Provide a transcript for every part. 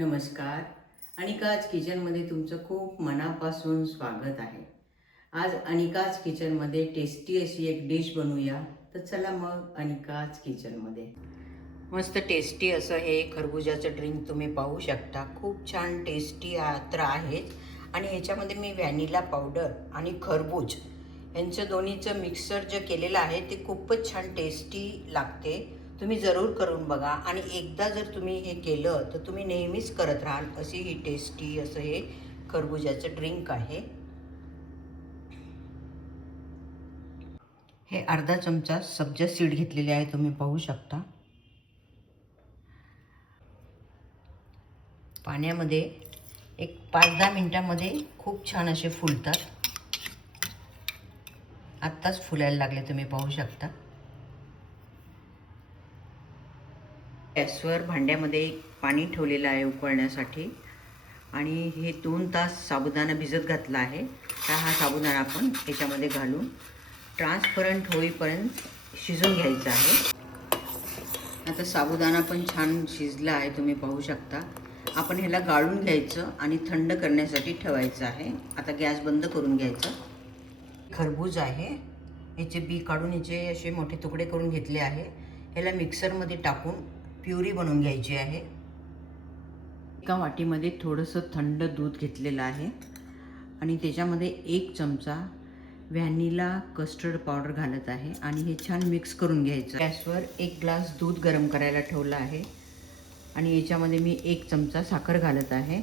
नमस्कार. अनिकाज किचनमध्ये तुमचं खूप मनापासून स्वागत आहे. आज अनिकाज किचनमध्ये टेस्टी अशी एक डिश बनवूया. तर चला मग अनिकाज किचनमध्ये. मस्त टेस्टी असं हे खरबुजाचं ड्रिंक तुम्ही पाहू शकता. खूप छान टेस्टी तर आहेच. आणि ह्याच्यामध्ये मी व्हॅनिला पावडर आणि खरबूज यांचं दोन्हीचं मिक्सर जे केलेलं आहे ते खूपच छान टेस्टी लागते. तुम्ही जरूर करून बघा आणि एकदा जर तुम्ही हे केलं तर तुम्ही नेहमीच करत राहाल. अशी ही टेस्टी असं हे खरबुजाचं ड्रिंक आहे. हे अर्धा चमचा सब्जा सीड घेतलेले आहे, तुम्ही पाहू शकता. पाण्यामध्ये एक 5-10 मिनिटांमध्ये खूप छान असे फुलतात. आत्ताच फुलायला लागले, तुम्ही पाहू शकता. गॅसवर भांड्यामध्ये पाणी ठेवलेलं आहे उकळण्यासाठी आणि हे 2 तास साबुदाणा भिजत घातला आहे. तर हा साबुदाणा आपण याच्यामध्ये घालून ट्रान्सपरंट होईपर्यंत शिजवून घ्यायचा आहे. आता साबुदाणा पण छान शिजला आहे, तुम्ही पाहू शकता. आपण ह्याला गाळून घ्यायचं आणि थंड करण्यासाठी ठेवायचं आहे. आता गॅस बंद करून घ्यायचा. खरबूज आहे, याचे बी काढून याचे असे मोठे तुकडे करून घेतले आहे. ह्याला मिक्सरमध्ये टाकून प्युरी बनवून घ्यायची आहे. एका वाटीमध्ये थोडंसं थंड दूध घेतलेलं आहे आणि त्याच्यामध्ये 1 चमचा व्हॅनिला कस्टर्ड पावडर घालत आहे आणि हे छान मिक्स करून घ्यायचं. गॅसवर 1 ग्लास दूध गरम करायला ठेवलं आहे आणि याच्यामध्ये मी 1 चमचा साखर घालत आहे.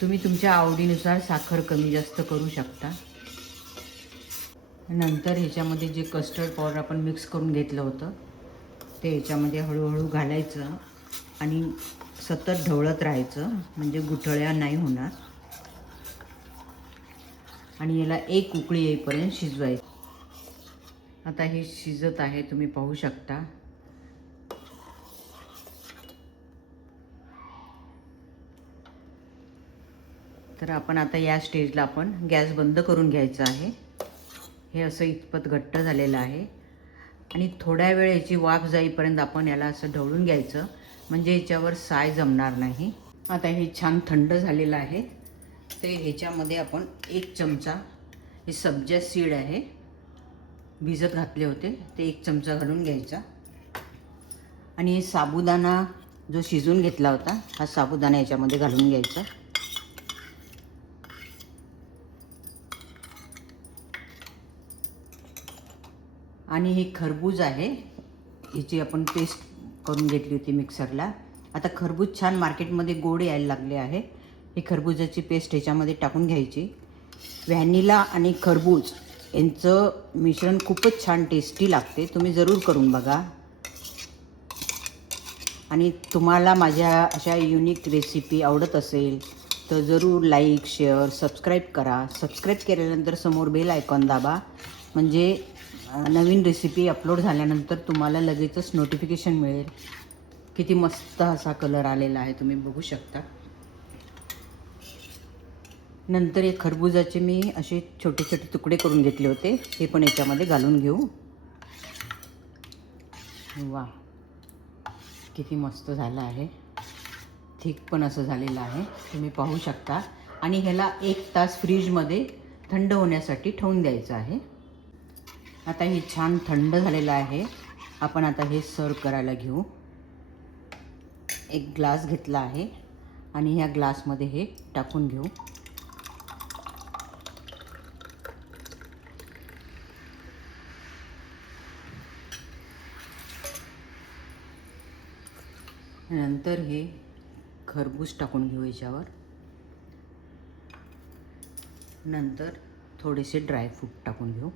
तुम्ही तुमच्या आवडीनुसार साखर कमी जास्त करू शकता. नंतर ह्याच्यामध्ये जे कस्टर्ड पावडर आपण मिक्स करून घेतलं होतं ते ह्याच्यामध्ये हळूहळू घालायचं आणि सतत ढवळत राहायचं, म्हणजे गुठळ्या नाही होणार. आणि याला एक उकळी येईपर्यंत शिजवायचं. आता हे शिजत आहे, तुम्ही पाहू शकता. तर आपण आता या स्टेजला आपण गॅस बंद करून घ्यायचा आहे. हे असं इतपत घट्ट झालेलं आहे आणि थोड्या वेळ याची वाफ जाईपर्यंत आपण याला असं ढवळून घ्यायचं, म्हणजे याच्यावर साय जमणार नाही. आता हे छान थंड झालेलं आहे. ते ह्याच्यामध्ये आपण 1 चमचा हे सब्जा सीड आहे, भिजत घातले होते, ते 1 चमचा घालून घ्यायचा. आणि साबुदाणा जो शिजून घेतला होता हा साबुदाणा याच्यामध्ये घालून घ्यायचा. आणि हे खरबूज आहे, ह्याची आपण पेस्ट करून घेतली होती मिक्सरला. आता खरबूज छान मार्केटमध्ये गोड यायला लागले आहे. ही खरबुजाची पेस्ट ह्याच्यामध्ये टाकून घ्यायची. व्हॅनिला आणि खरबूज यांचं मिश्रण खूपच छान टेस्टी लागते, तुम्ही जरूर करून बघा. आणि तुम्हाला माझ्या अशा युनिक रेसिपी आवडत असेल तर जरूर लाईक, शेअर, सबस्क्राईब करा. सबस्क्राईब केल्यानंतर समोर बेल आयकॉन दाबा, म्हणजे नवीन रेसिपी अपलोड झाल्यानंतर तुम्हाला लगेचच नोटिफिकेशन मिळेल. किती मस्त असा कलर आलेला आहे, तुम्ही बघू शकता. नंतर हे खरबुजाचे मी असे छोटे छोटे तुकडे करून घेतले होते, हे पण याच्यामध्ये घालून घेऊ. वा, किती मस्त झालं आहे. थिक पण असं झालेलं आहे, तुम्ही पाहू शकता. आणि ह्याला 1 तास फ्रीजमध्ये थंड होण्यासाठी ठेवून द्यायचं आहे. आता हे छान थंड झालेलं आहे. आपण आता हे सर्व करायला घेऊ. 1 ग्लास घेतला आहे आणि ह्या ग्लासमध्ये हे टाकून घेऊ. नंतर हे खरबूज टाकून घेऊ याच्यावर. नंतर थोडेसे ड्रायफ्रूट टाकून घेऊ.